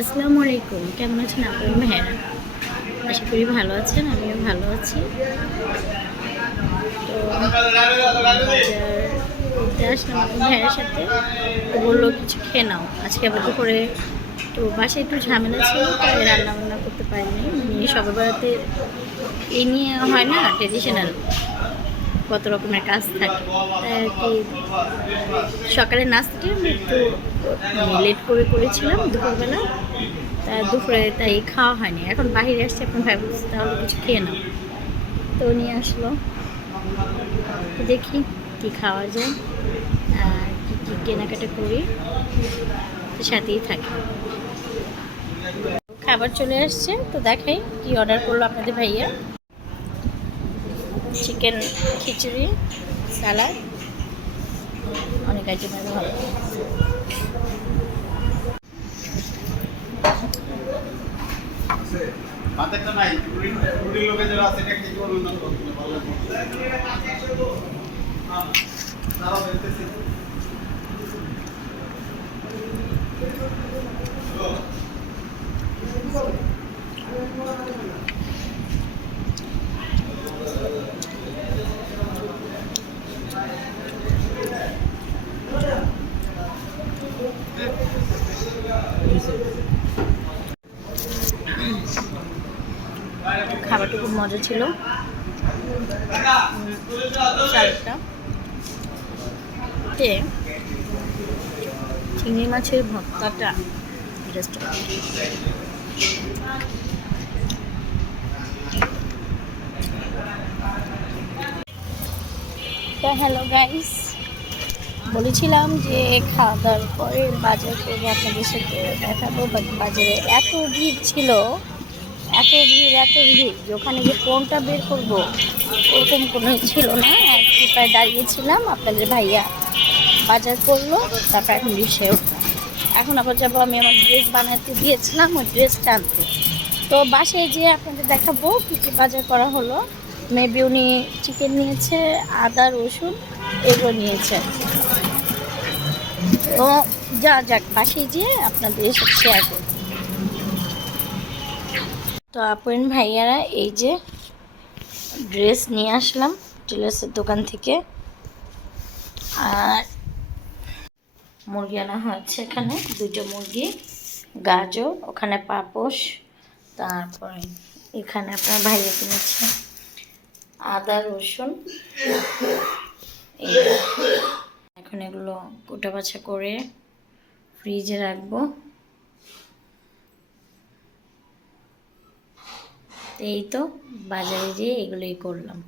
আসসালামু আলাইকুম, কেমন আছেন আপনি মেহেরা? আশা করি ভালো আছেন, আমিও ভালো আছি। তো বাজার করতে আসলাম আপু ভাইয়ের সাথে। তো বললো কিছু খেয়ে নাও, আজকে আবার দুপুরে তো বাসায় একটু ঝামেলা ছিল, তাই রান্না বান্না করতে পারিনি। মানে সবার বাড়িতে এই নিয়ে হয় না, ট্রেডিশনাল কত রকমের কাজ থাকে, তাই আর কি সকালের নাস্তাটা আমি একটু লেট করে করেছিলাম দুপুরবেলা। তা দুপুরে তাই খাওয়া হয়নি, এখন বাহিরে আসছে, এখন ভাবছি তাহলে কিছু খেয়ে নাও। তো নিয়ে আসলো, তো দেখি কি খাওয়া যায় আর কী কী কেনাকাটা করি, তো সাথেই থাকি। খাবার চলে আসছে, তো দেখাই কি অর্ডার করলো আপনাদের ভাইয়া। চিকেন খিচুড়ি, সালাদ, অনেক আইটেমের ভালো। বাতেরটা নাই রুটির লোকে যারা আছে এটা কি করুন না তো ভালো তারাও দেখতেছি খাবারটা খুব মজা ছিল। সালাদটা তে চিংড়ি মাছের ভর্তাটা জাস্ট। তো হ্যালো গাইস, বলেছিলাম যে খাওয়া দাওয়ার পরে বাজার করবো, আপনাদের সাথে দেখাবো, বাট বাজারে এত ভিড় ছিল, এত ভিড় এত ভিড় যে ওখানে যে ফোনটা বের করবো ওরকম কোনো ছিল না। এক প্রায় দাঁড়িয়েছিলাম, আপনাদের ভাইয়া বাজার করলো, তারপর এখন রিক্সায় উঠলাম। এখন আবার যাবো, আমি আমার ড্রেস বানাতে দিয়েছিলাম, ওই ড্রেসটা আনতে। তো বাসায় যেয়ে আপনাদের দেখাবো কী কী বাজার করা হলো। মেবি উনি চিকেন নিয়েছে, আদা রসুন এগুলো নিয়েছে। তো যা যাক, বাসায় যেয়ে আপনাদের সাথে শেয়ার করব। তো আপন ভাইয়ারা এই যে ড্রেস নিয়ে আসলাম টেলার্সের দোকান থেকে, আর মুরগি আনা হচ্ছে, এখানে দুটো মুরগি, গাজর, ওখানে পাপোশ, তারপরে এখানে আপনার ভাইয়া কিনেছে আদা রসুন। এখন এগুলো কুটা বাছা করে ফ্রিজে রাখবো। এই তো বাজারে যেয়ে এগুলোই করলাম।